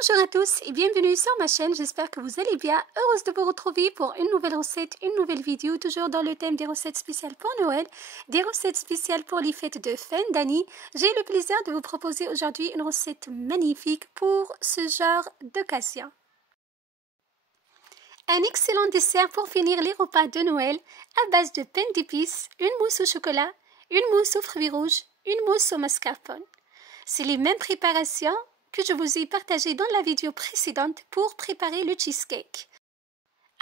Bonjour à tous et bienvenue sur ma chaîne, j'espère que vous allez bien. Heureuse de vous retrouver pour une nouvelle recette, une nouvelle vidéo, toujours dans le thème des recettes spéciales pour Noël, des recettes spéciales pour les fêtes de fin d'année. J'ai le plaisir de vous proposer aujourd'hui une recette magnifique pour ce genre d'occasion. Un excellent dessert pour finir les repas de Noël à base de pain d'épices, une mousse au chocolat, une mousse aux fruits rouges, une mousse au mascarpone. C'est les mêmes préparations que je vous ai partagées dans la vidéo précédente pour préparer le cheesecake.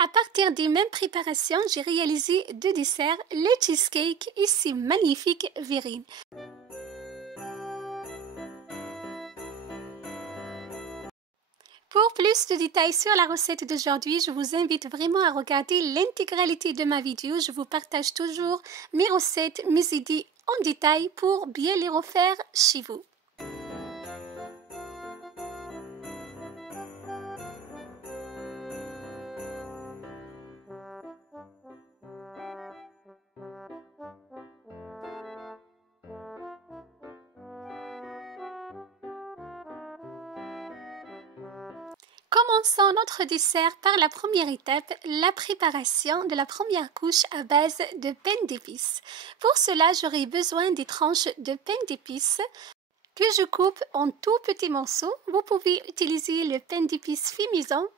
À partir des mêmes préparations, j'ai réalisé deux desserts, le cheesecake et ces magnifiques verrines. Pour plus de détails sur la recette d'aujourd'hui, je vous invite vraiment à regarder l'intégralité de ma vidéo. Je vous partage toujours mes recettes, mes idées en détail pour bien les refaire chez vous. Commençons notre dessert par la première étape, la préparation de la première couche à base de pain d'épices. Pour cela, j'aurai besoin des tranches de pain d'épices que je coupe en tout petits morceaux. Vous pouvez utiliser le pain d'épices fait maison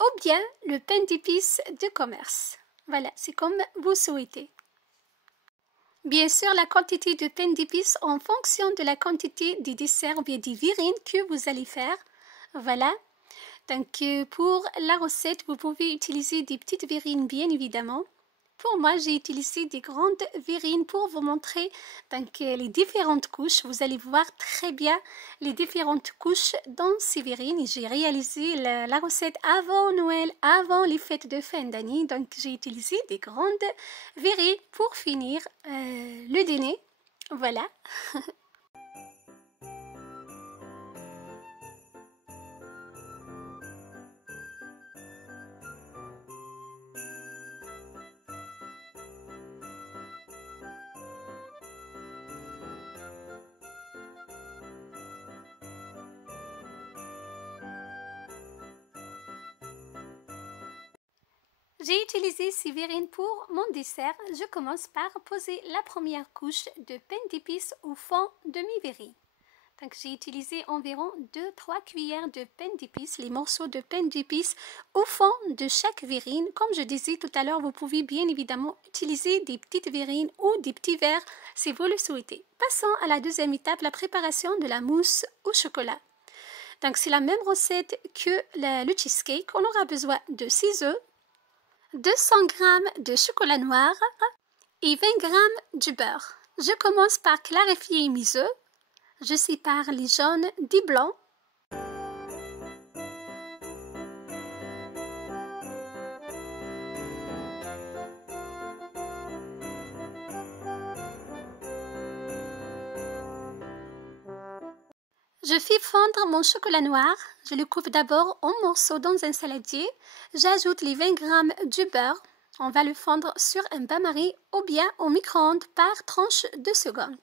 ou bien le pain d'épices de commerce. Voilà, c'est comme vous souhaitez. Bien sûr, la quantité de pain d'épices en fonction de la quantité des desserts ou bien des verrines que vous allez faire. Voilà. Donc, pour la recette, vous pouvez utiliser des petites verrines, bien évidemment. Pour moi, j'ai utilisé des grandes verrines pour vous montrer donc, les différentes couches. Vous allez voir très bien les différentes couches dans ces verrines. J'ai réalisé la recette avant Noël, avant les fêtes de fin d'année. Donc, j'ai utilisé des grandes verrines pour finir le dîner. Voilà. J'ai utilisé ces verrines pour mon dessert. Je commence par poser la première couche de pain d'épices au fond de mes verrines. Donc j'ai utilisé environ 2-3 cuillères de pain d'épices, les morceaux de pain d'épices au fond de chaque verrine. Comme je disais tout à l'heure, vous pouvez bien évidemment utiliser des petites verrines ou des petits verres si vous le souhaitez. Passons à la deuxième étape, la préparation de la mousse au chocolat. Donc c'est la même recette que le cheesecake. On aura besoin de 6 œufs, 200 g de chocolat noir et 20 g de beurre. Je commence par clarifier mes œufs. Je sépare les jaunes des blancs. Je fais fondre mon chocolat noir. Je le coupe d'abord en morceaux dans un saladier. J'ajoute les 20 g de beurre. On va le fondre sur un bain-marie ou bien au micro-ondes par tranche de seconde.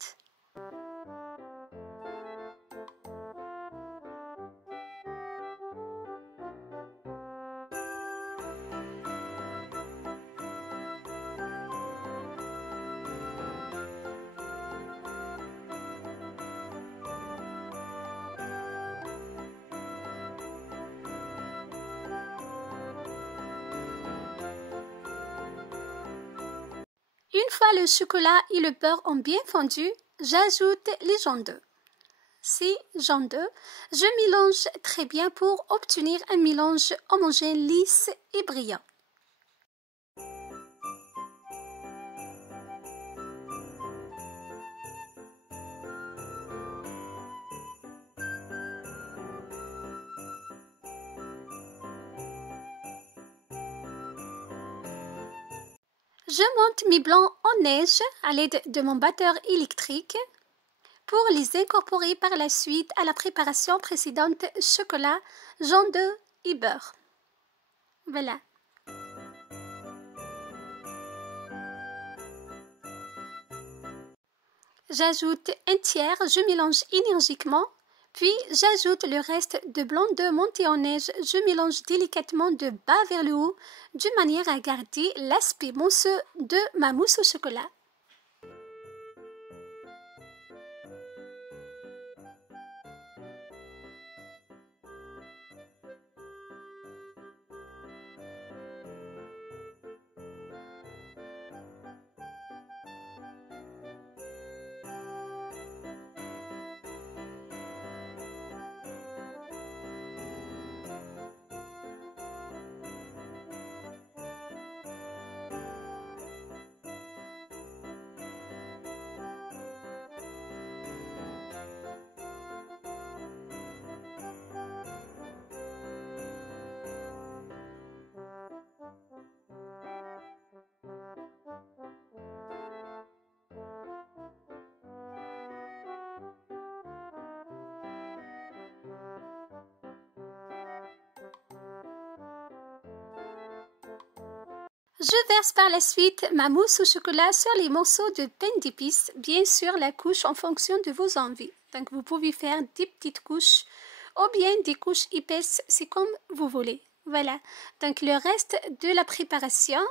Une fois le chocolat et le beurre ont bien fondu, j'ajoute les jaunes d'œufs. Ces jaunes d'œufs, je mélange très bien pour obtenir un mélange homogène, lisse et brillant. Je monte mes blancs en neige à l'aide de mon batteur électrique pour les incorporer par la suite à la préparation précédente chocolat, jaune d'œuf et beurre. Voilà. J'ajoute un tiers, je mélange énergiquement Puis, j'ajoute le reste de blanc d'œuf monté en neige. Je mélange délicatement de bas vers le haut, de manière à garder l'aspect mousseux de ma mousse au chocolat. Je verse par la suite ma mousse au chocolat sur les morceaux de pain d'épices, bien sûr la couche en fonction de vos envies. Donc vous pouvez faire des petites couches ou bien des couches épaisses, c'est comme vous voulez. Voilà, donc le reste de la préparation,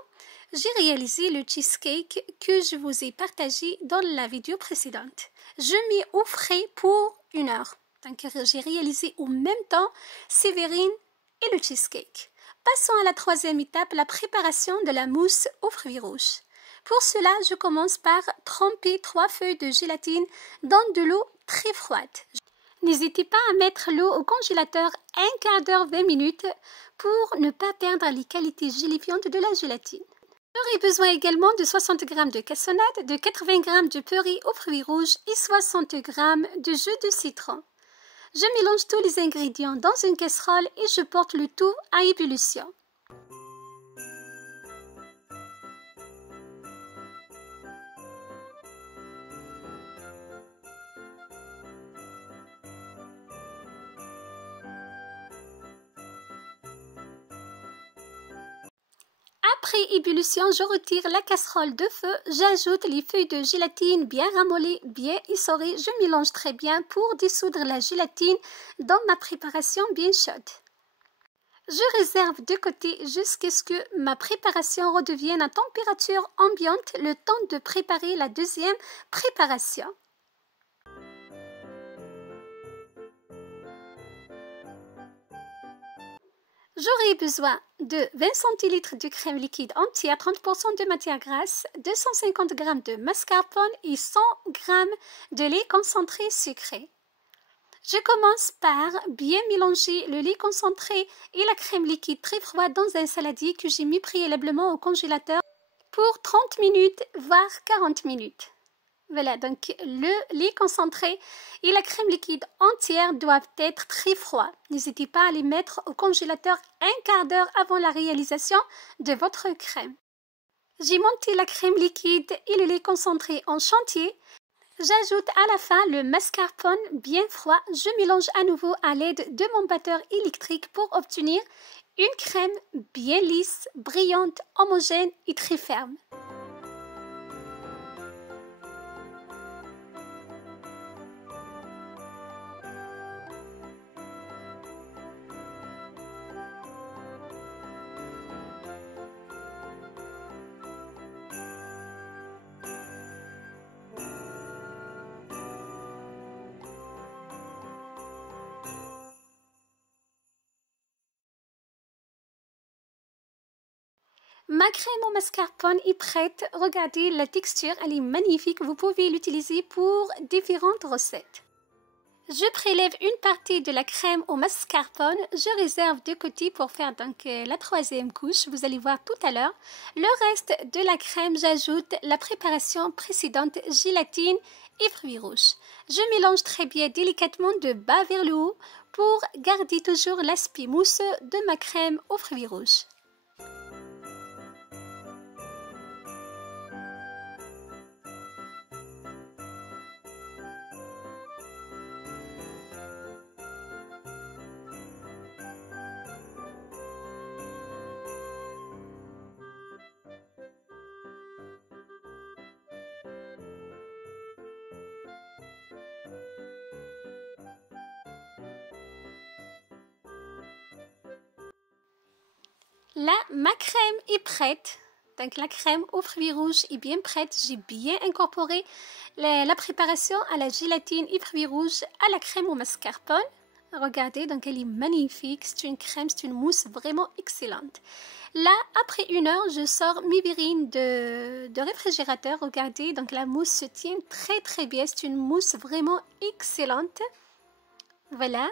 j'ai réalisé le cheesecake que je vous ai partagé dans la vidéo précédente. Je mets au frais pour 1 heure. Donc j'ai réalisé en même temps Sévérine et le cheesecake. Passons à la troisième étape, la préparation de la mousse aux fruits rouges. Pour cela, je commence par tremper 3 feuilles de gélatine dans de l'eau très froide. N'hésitez pas à mettre l'eau au congélateur un quart d'heure 20 minutes pour ne pas perdre les qualités gélifiantes de la gélatine. J'aurai besoin également de 60 g de cassonade, de 80 g de purée aux fruits rouges et 60 g de jus de citron. Je mélange tous les ingrédients dans une casserole et je porte le tout à ébullition. Après ébullition, je retire la casserole de feu, j'ajoute les feuilles de gélatine bien ramollées, bien essorées. Je mélange très bien pour dissoudre la gélatine dans ma préparation bien chaude. Je réserve de côté jusqu'à ce que ma préparation redevienne à température ambiante, le temps de préparer la deuxième préparation. J'aurai besoin de 20 cl de crème liquide entière, 30% de matière grasse, 250 g de mascarpone et 100 g de lait concentré sucré. Je commence par bien mélanger le lait concentré et la crème liquide très froide dans un saladier que j'ai mis préalablement au congélateur pour 30 minutes voire 40 minutes. Voilà, donc le lait concentré et la crème liquide entière doivent être très froids. N'hésitez pas à les mettre au congélateur un quart d'heure avant la réalisation de votre crème. J'ai monté la crème liquide et le lait concentré en chantier. J'ajoute à la fin le mascarpone bien froid. Je mélange à nouveau à l'aide de mon batteur électrique pour obtenir une crème bien lisse, brillante, homogène et très ferme. Ma crème au mascarpone est prête. Regardez la texture, elle est magnifique. Vous pouvez l'utiliser pour différentes recettes. Je prélève une partie de la crème au mascarpone. Je réserve de côté pour faire donc la troisième couche. Vous allez voir tout à l'heure. Le reste de la crème, j'ajoute la préparation précédente, gélatine et fruits rouges. Je mélange très bien délicatement de bas vers le haut pour garder toujours l'aspect mousseux de ma crème aux fruits rouges. Là, ma crème est prête. Donc la crème aux fruits rouges est bien prête. J'ai bien incorporé la préparation à la gélatine et fruits rouges à la crème au mascarpone. Regardez, donc elle est magnifique. C'est une crème, c'est une mousse vraiment excellente. Là, après 1 heure, je sors mes verrines de réfrigérateur. Regardez, donc la mousse se tient très très bien. C'est une mousse vraiment excellente. Voilà.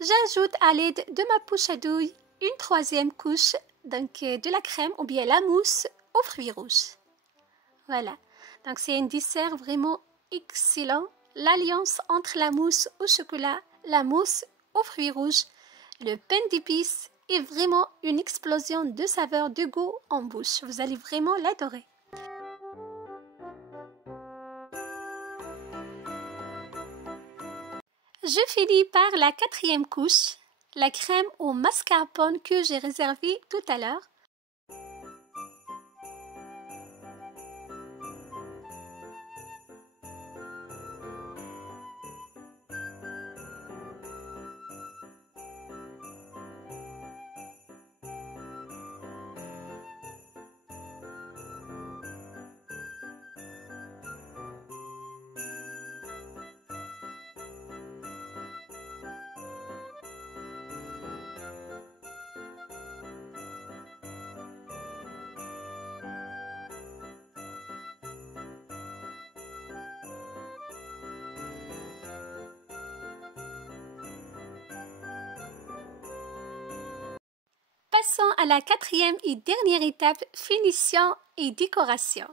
J'ajoute à l'aide de ma poche à douille une 3e couche donc, de la crème ou bien la mousse aux fruits rouges. Voilà. Donc c'est un dessert vraiment excellent. L'alliance entre la mousse au chocolat, la mousse aux fruits rouges, le pain d'épices est vraiment une explosion de saveurs, de goût en bouche. Vous allez vraiment l'adorer. Je finis par la 4e couche, la crème au mascarpone que j'ai réservée tout à l'heure. Passons à la 4e et dernière étape, finition et décoration.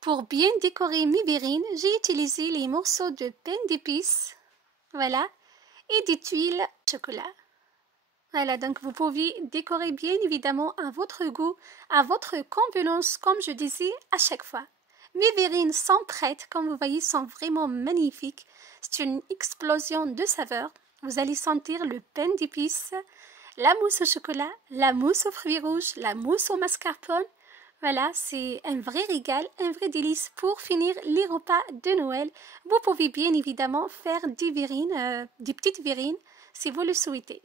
Pour bien décorer mes verrines, j'ai utilisé les morceaux de pain d'épices, voilà, et des tuiles de chocolat. Voilà, donc vous pouvez décorer bien évidemment à votre goût, à votre convenance, comme je disais à chaque fois. Mes verrines sont prêtes, comme vous voyez, sont vraiment magnifiques. C'est une explosion de saveurs. Vous allez sentir le pain d'épices, la mousse au chocolat, la mousse aux fruits rouges, la mousse au mascarpone. Voilà, c'est un vrai régal, un vrai délice pour finir les repas de Noël. Vous pouvez bien évidemment faire des verrines, des petites verrines, si vous le souhaitez.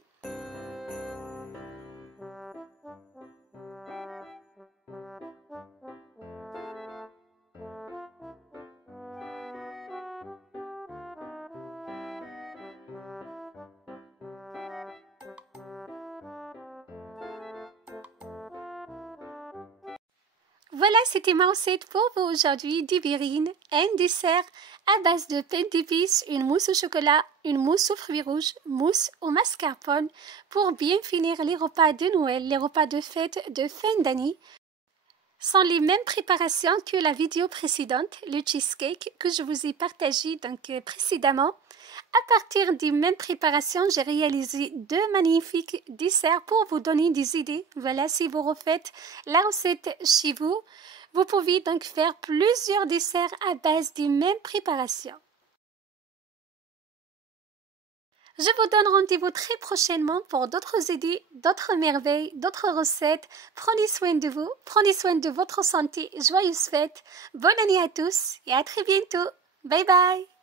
Voilà, c'était ma recette pour vous aujourd'hui, des verrines, un dessert à base de pain d'épices, une mousse au chocolat, une mousse aux fruits rouges, mousse au mascarpone pour bien finir les repas de Noël, les repas de fête de fin d'année. Sont les mêmes préparations que la vidéo précédente, le cheesecake que je vous ai partagé précédemment. À partir des mêmes préparations, j'ai réalisé 2 magnifiques desserts pour vous donner des idées. Voilà, si vous refaites la recette chez vous, vous pouvez donc faire plusieurs desserts à base des mêmes préparations. Je vous donne rendez-vous très prochainement pour d'autres idées, d'autres merveilles, d'autres recettes. Prenez soin de vous, prenez soin de votre santé. Joyeuses fêtes, bonne année à tous et à très bientôt. Bye bye!